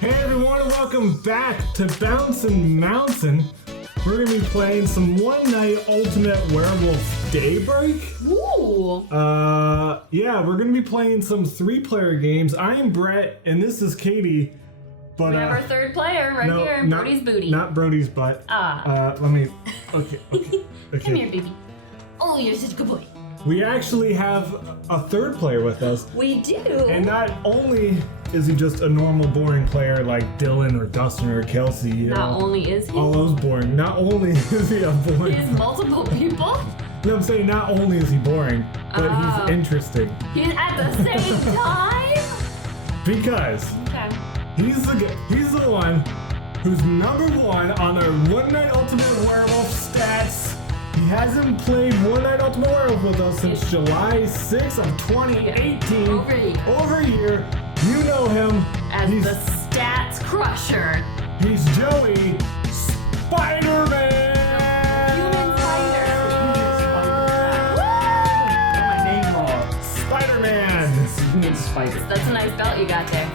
Hey everyone, and welcome back to BouncinMouncin. We're gonna be playing some One Night Ultimate Werewolf Daybreak. Ooh. Yeah, we're gonna be playing some 3-player games. I am Brett, and this is Katie. But We have our third player right here, Brody's booty. Not Brody's butt. Ah. Let me. Okay. Come here, baby. Oh, you're such a good boy. We actually have a third player with us. We do. And not only is he just a normal boring player like Dylan or Dustin or Kelsey. Not only is he. All those boring. Not only is he a boring. He has multiple people. No, I'm saying not only is he boring, but he's interesting. He's at the same time? Because Okay. he's the one who's #1 on our One Night Ultimate Werewolf stats. He hasn't played One Night Ultimate Werewolf with us since July 6th of 2018. Over a year. You know him As the stats crusher. He's Joey Spider-Man. Human spider. Got my name wrong. Spider-Man. Human spider. That's a nice belt you got there.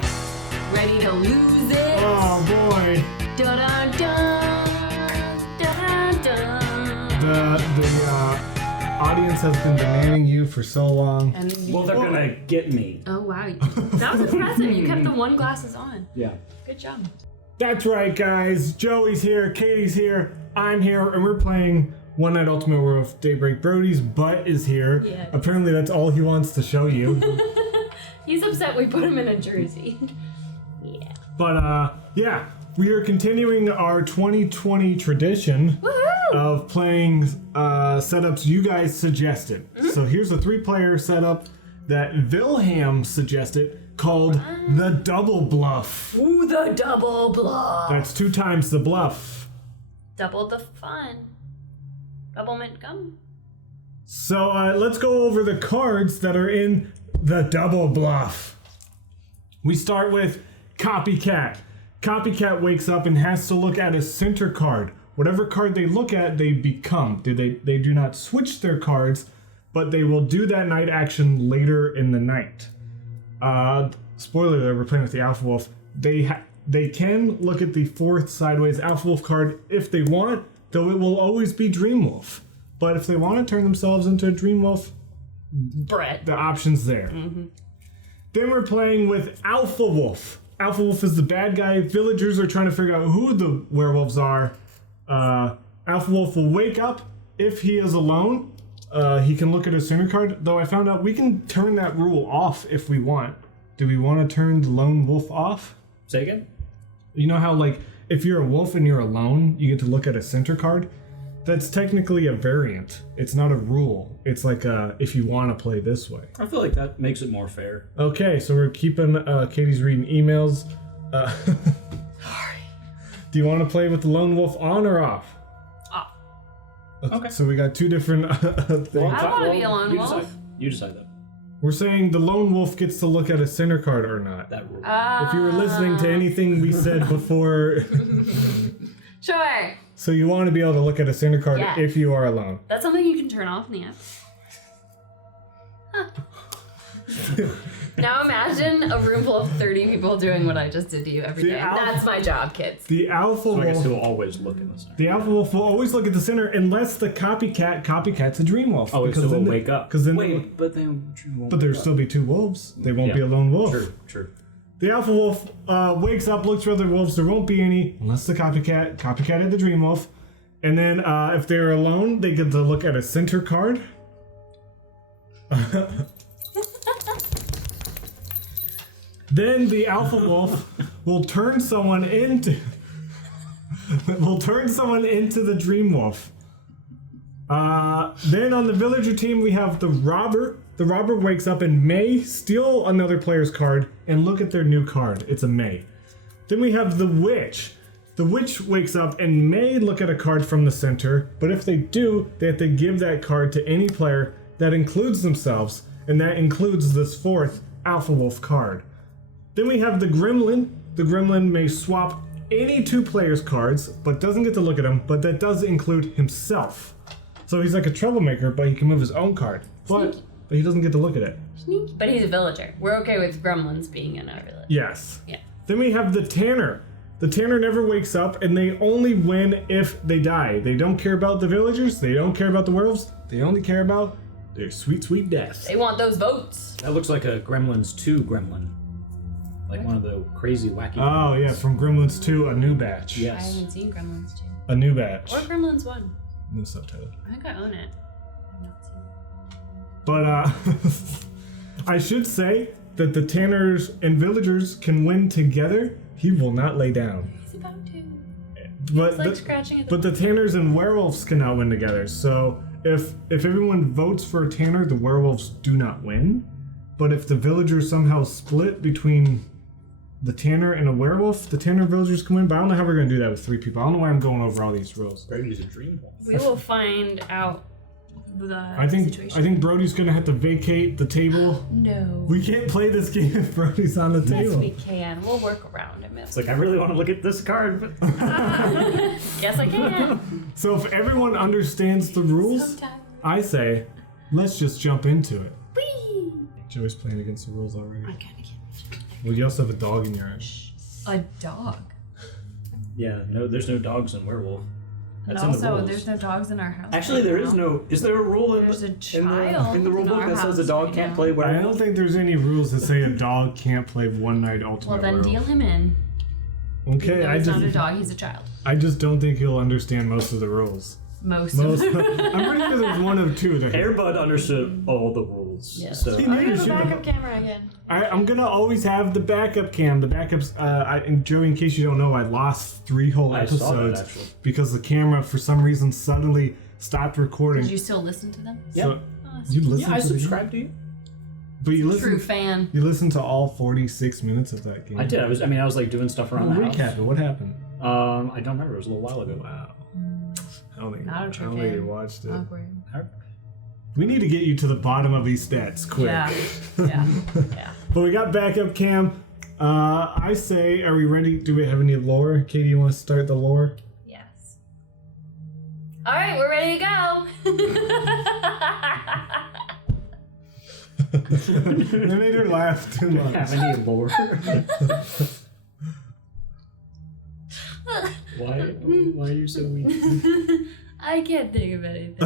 Ready to lose it? Oh boy. Dun dun dun. Dun dun. The audience has been demanding you for so long. And Well, they're gonna get me. oh wow, that was impressive. You kept the one glasses on. Yeah. Good job. That's right, guys. Joey's here, Katie's here, I'm here, and we're playing One Night Ultimate Werewolf Daybreak. Brody's butt is here. Yeah. Apparently, that's all he wants to show you. He's upset we put him in a jersey. Yeah. But yeah, we are continuing our 2020 tradition. Woohoo! Of playing setups you guys suggested. So here's a 3-player setup that Wilhelm suggested called the Double Bluff. Ooh, the double bluff. That's 2 times the bluff. Double the fun. Double mint gum. So let's go over the cards that are in the Double Bluff. We start with Copycat. Copycat wakes up and has to look at a center card. Whatever card they look at, they become. They do not switch their cards, but they will do that night action later in the night. Spoiler alert, we're playing with the Alpha Wolf. They can look at the 4th sideways Alpha Wolf card if they want, though it will always be Dream Wolf. But if they want to turn themselves into a Dream Wolf, Brett. the option's there. Then we're playing with Alpha Wolf. Alpha Wolf is the bad guy. Villagers are trying to figure out who the werewolves are. Alpha Wolf will wake up if he is alone. He can look at a center card, though I found out we can turn that rule off if we want. Do we want to turn the lone wolf off? Say again? You know how, like, if you're a wolf and you're alone, you get to look at a center card? That's technically a variant. It's not a rule. It's like if you want to play this way. I feel like that makes it more fair. Okay, so we're keeping Katie's reading emails. Do you want to play with the lone wolf on or off? Off. Okay. So we got 2 different things. I wanna be a lone wolf. You decide that. We're saying the lone wolf gets to look at a center card or not. That rule. If you were listening to anything we said before, Sure. so you want to be able to look at a center card Yeah. if you are alone. That's something you can turn off in the app. Huh. Now imagine a room full of 30 people doing what I just did to you every The day. alpha- That's my job, kids. The alpha So I guess wolf. he'll always look in the center. The alpha wolf will always look at the center unless the copycat's a dream wolf. Oh, because so then we'll wake up. Because then, Wait, but then won't but there'll wake up. still be 2 wolves. They won't Yeah. be a lone wolf. True. The alpha wolf wakes up, looks for other wolves. There won't be any unless the copycat had the dream wolf. And then if they're alone, they get to look at a center card. Then the alpha wolf will turn someone into the dream wolf. Then on the villager team we have the robber. The robber wakes up and may steal another player's card and look at their new card. It's a may. Then we have the witch. The witch wakes up and may look at a card from the center, but if they do, they have to give that card to any player that includes themselves, and that includes this 4th Alpha Wolf card. Then we have the gremlin. The gremlin may swap any 2 players' cards, but doesn't get to look at them, but that does include himself. So he's like a troublemaker, but he can move his own card. But he doesn't get to look at it. Sneaky. But he's a villager. We're okay with gremlins being in our village. Yes. Yeah. Then we have the Tanner. The Tanner never wakes up, and they only win if they die. They don't care about the villagers. They don't care about the werewolves. They only care about their sweet, sweet death. They want those votes. That looks like a Gremlins 2 gremlin. Like one of the crazy, wacky Oh, yeah, from Gremlins 2, a new batch. Yes. I haven't seen Gremlins 2. A new batch. Or Gremlins 1. No subtitle. I think I own it. I've not seen it. But, I should say that the Tanners and villagers can win together. He will not lay down. He's about to. But It's like scratching at the But the Tanners and werewolves cannot win together. So if everyone votes for a Tanner, the werewolves do not win. But if the villagers somehow split between the Tanner and a werewolf, the Tanner villagers can win. But I don't know how we're gonna do that with 3 people. I don't know why I'm going over all these rules. Brady's a dream wolf. We will find out the I situation. think Brody's gonna have to vacate the table. No. We can't play this game if Brody's on the Yes, table. we can. We'll work around him. It's like, I really want to look at this card, but Yes, I can. So if everyone understands the rules, Sometimes. I say, let's just jump into it. Whee! Joey's playing against the rules already. I kind of can't. Well, you also have a dog in your eyes. A dog. yeah, no, there's no dogs in Werewolf. And That's in the also, rules. there's no dogs in our house. Actually, right there now. is no. Is there a rule in There's a in the child rule in book our that says a house dog right can't now. play I werewolf? don't think there's any rules that say a dog can't play One Night Ultimate Well, then Werewolf. deal him in. Okay, No, I he's not a just dog. He's a child. don't think he'll understand most of the rules. Most Most, of I'm pretty sure there's one of two that. Airbud understood all the rules. Yeah. So He Oh, knew you to have a shoot backup them. camera again. I'm gonna always have the backup cam. The backups, and Joey, in case you don't know, I lost 3 whole I saw that, episodes actually. because the camera, for some reason, suddenly stopped recording. Did you still listen to them? Yeah. So, Oh, you listen yeah, I to the game? subscribed to you. But you listen. True fan. You listened to all 46 minutes of that game. I did. I was like doing stuff around the Recap house. it. What happened? I don't remember. It was a little while ago. Wow. I don't think, Not a I true don't think you fan. watched it. Awkward. We need to get you to the bottom of these stats quick. Yeah. Yeah. Yeah. But we got backup cam. I say, are we ready? Do we have any lore? Katie, you want to start the lore? Yes. All right, we're ready to go. That made her laugh too much. Have any lore? Why are you so weak? I can't think of anything.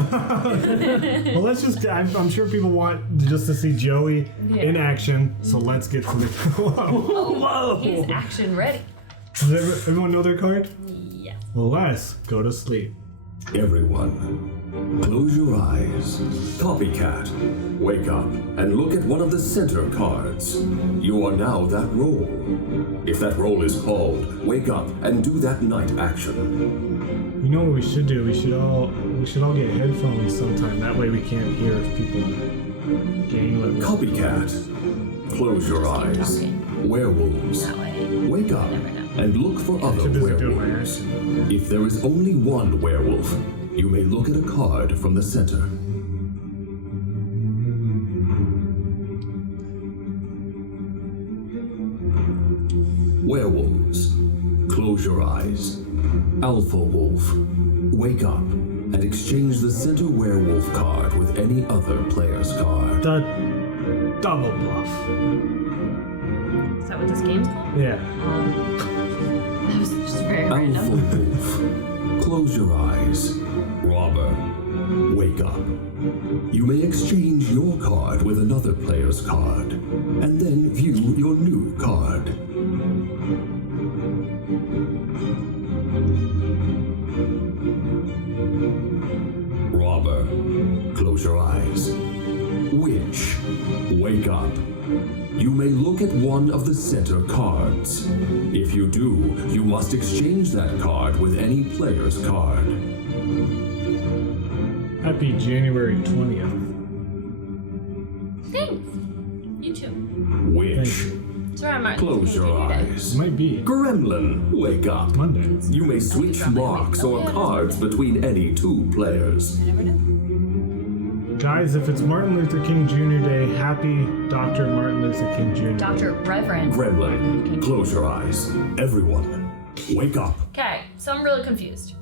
Well, let's just. I'm sure people want just to see Joey in action, so let's get to the. Whoa. He's action ready. Does everyone know their card? Yes. Well, let's go to sleep. Everyone, close your eyes. Copycat, wake up and look at one of the center cards. You are now that role. If that role is called, wake up and do that night action. You know what we should do? We should all get headphones sometime. That way we can't hear if people gang. Copycat, close your eyes. Werewolves, That way. wake up and look for other Too busy doing my werewolves. action. If there is only one werewolf, you may look at a card from the center. Werewolves, close your eyes. Alpha Wolf, wake up and exchange the center werewolf card with any other player's card. The double bluff. Is that what this game's called? Yeah. That was just very Alpha random. Wolf, close your eyes. Robber, wake up. You may exchange your card with another player's card, and then view your new card. Robber, close your eyes. Witch, wake up. You may look at one of the center cards. If you do, you must exchange that card with any player's card. Happy January 20th. Thanks. You too. Witch, Sorry, Martin. close your eyes. Might be Gremlin, wake up. Monday. You may switch marks or cards between any 2 players. I never know. Guys, if it's Martin Luther King Jr. Day, happy Dr. Martin Luther King Jr. Dr. Reverend. Gremlin, close your eyes. Everyone, wake up. Okay, so I'm really confused.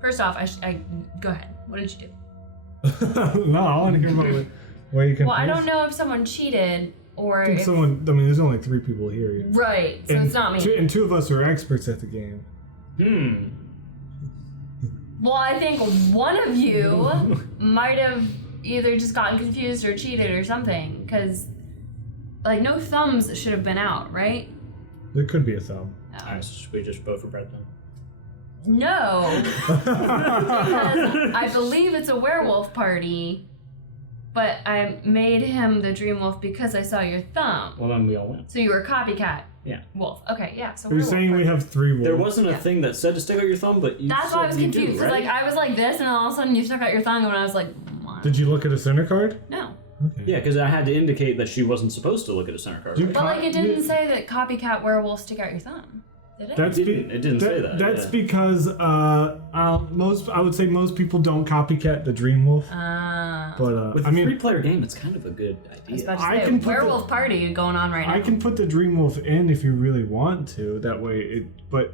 First off, I go ahead. What did you do? No, I want to hear about what you can. Well, I don't know if someone cheated or I think if, someone. I mean, there's only 3 people here. right, so it's not me. And 2 of us are experts at the game. Well, I think one of you might have either just gotten confused or cheated or something, because, like, no thumbs should have been out, right? There could be a thumb. Alright, so should we just vote for Brett then? No, because I believe it's a werewolf party, but I made him the dream wolf because I saw your thumb. Well, then we all win. So you were a copycat. Yeah. Wolf. Okay, yeah. So Are you werewolf saying party. we have 3 wolves? There wasn't a thing that said to stick out your thumb, but you That's said why I was you confused. do, 'Cause, right? like, I was like this, and then all of a sudden you stuck out your thumb, and I was like, what? Did you look at a center card? No. Okay. Yeah, because I had to indicate that she wasn't supposed to look at a center card. You- right? But, like, it didn't say that copycat werewolves stick out your thumb. Did it? That's It didn't say that. That's yeah. because I would say most people don't copycat the dream wolf. But With I a mean, 3-player game, it's kind of a good I was idea. about to I say, can put werewolf party going on right now. I can put the dream wolf in if you really want to. That way, but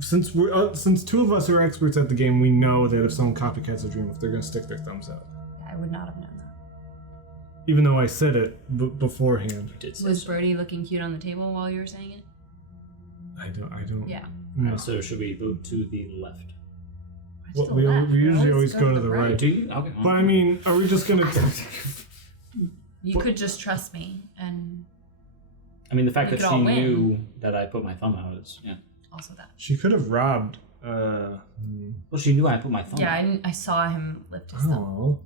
since 2 of us are experts at the game, we know that if someone copycats a dream wolf, they're gonna stick their thumbs out. I would not have known that. Even though I said it beforehand. You did say Was so. Brody looking cute on the table while you were saying it? I don't. Yeah. No. Alright, so should we vote to the left? Well, To the we left. usually always go to the right. Do you? Okay. But I mean, are we just gonna? You could just trust me and I mean, the fact We that could she all win. knew that I put my thumb out is, yeah. also that. She could have robbed. Well, she knew I put my thumb Yeah, out. I saw him lift his thumb. Oh.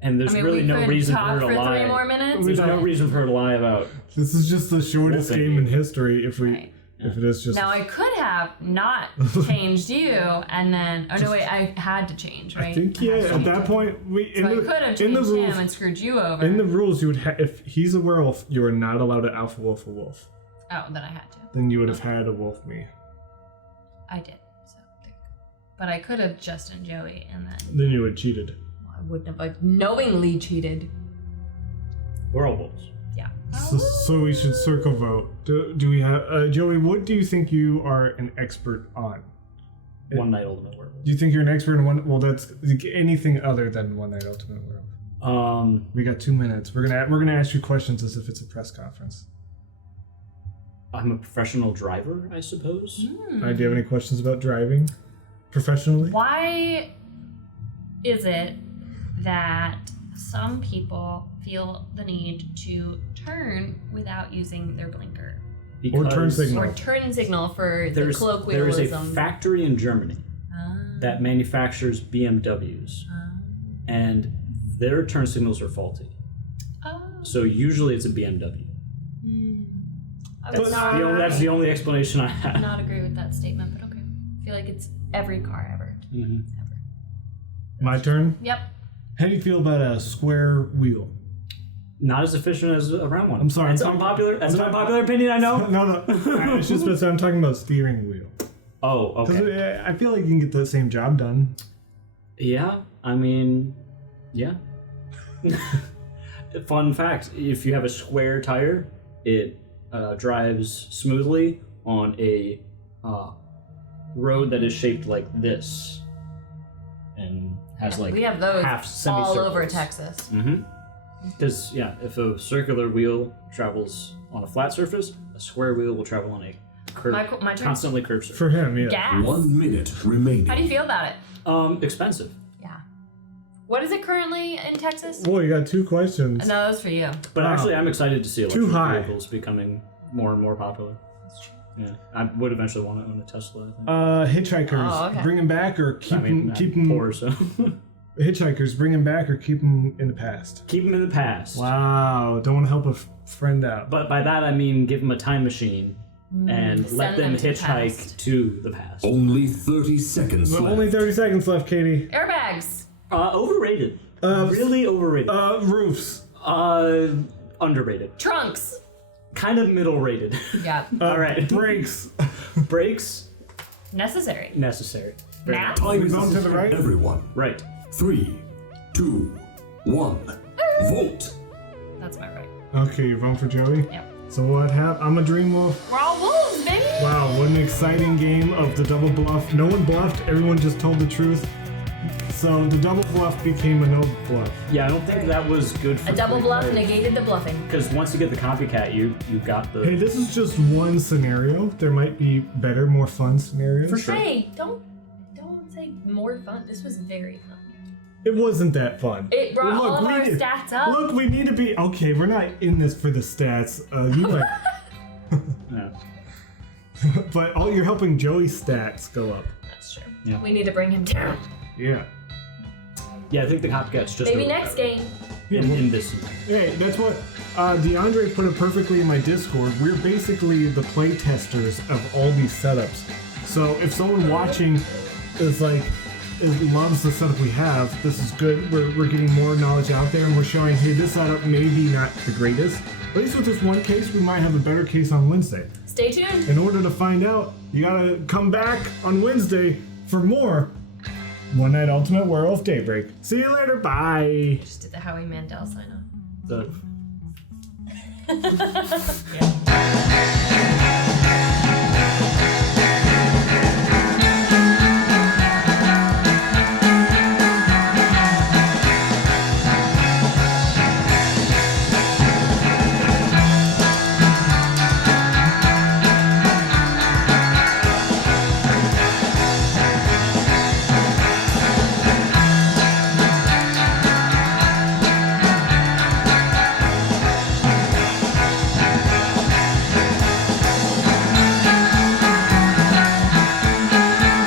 And there's I mean, really we no could reason for talk her for to lie. 3 more minutes. There's but- no reason for her to lie about. This is just the shortest Wolfing. game in history. If we, Right. if it is just. Now I could have not changed you, and then no wait, I had to change, right? I think I had to at change that him. point we So I could have in the changed rules him and screwed you over. in the rules you would if he's a werewolf you are not allowed to alpha wolf a wolf. Oh, then I had to. Then you would have had to wolf me. I did. So, there you go. But I could have just done Joey, and then Then you would have cheated. I wouldn't have like knowingly cheated. Werewolves. Yeah. So we should circle vote. Do we have Joey? What do you think you are an expert on? One Night Ultimate Werewolf. Do you think you're an expert in one? Well, that's anything other than One Night Ultimate Werewolf. We got 2 minutes. We're gonna ask you questions as if it's a press conference. I'm a professional driver, I suppose. Do you have any questions about driving professionally? Why is it that some people feel the need to turn without using their blinker? Or turn signal. Or turn signal for the There is a colloquialism. factory in Germany that manufactures BMWs, and their turn signals are faulty. So usually it's a BMW. I would That's the only explanation I have. not agree with that statement, but okay. I feel like it's every car ever. Mhm. Ever. My turn. Yep. How do you feel about a square wheel? Not as efficient as a round one. I'm sorry, It's I'm unpopular. That's an talking- unpopular opinion, I know. No. I should specify. I'm talking about steering wheel. Oh, 'Cause okay. I feel like you can get the same job done. Yeah, I mean, yeah. Fun fact: if you have a square tire, it drives smoothly on a road that is shaped like this, and has like we have those half all over semicircles. Texas. Mm-hmm. Because if a circular wheel travels on a flat surface, a square wheel will travel on a curved, My turn? constantly curved surface. For him, yeah. Gas. 1 minute remaining. How do you feel about it? Expensive. Yeah. What is it currently in Texas? Boy, you got 2 questions. No, that's for you. But Wow. actually, I'm excited to see Too electric high. vehicles becoming more and more popular. Yeah, I would eventually want to own a Tesla. I think. Hitchhikers, Oh, okay. bring them back or keep them. Keep them. poor, so Hitchhikers, bring them back or keep them in the past. keep them in the past. Wow, don't want to help a friend out. But by that I mean give them a time machine and let Send them them to the hitchhike past. to the past. Only 30 seconds But left. only 30 seconds left, Katie. Airbags. Overrated. Really overrated. Roofs. Underrated. Trunks. Kind of middle rated. Yeah. All right. Brakes. Brakes Necessary. necessary. Naps. Oh, you're going to the right? Everyone. Right. 3, 2, 1. Vote. That's my right. Okay, you're voting for Joey? Yep. So what happened? I'm a dream wolf. We're all wolves, baby. Wow, what an exciting game of the double bluff. No one bluffed, everyone just told the truth. So the double bluff became a no bluff. Yeah, I don't think that was good for A double three bluff players. negated the bluffing. Because once you get the copycat, you got the. Hey, this is just one scenario. There might be better, more fun scenarios. For sure. Hey, don't say more fun. This was very fun. It wasn't that fun. It brought Look, all of we our need- stats up. Look, we need to be okay. We're not in this for the stats. You might, Yeah. but you're helping Joey's stats go up. That's true. Yeah. We need to bring him down. Yeah. Yeah, I think the copycat's just. Maybe a little next better game. In this. Hey, that's what DeAndre put it perfectly in my Discord. We're basically the play testers of all these setups. So if someone watching is like loves the setup we have, this is good. We're getting more knowledge out there, and we're showing, hey, this setup may be not the greatest. At least with this one case, we might have a better case on Wednesday. Stay tuned. In order to find out, you gotta come back on Wednesday for more One Night Ultimate Werewolf Daybreak. See you later. Bye. Just did the Howie Mandel sign off. The.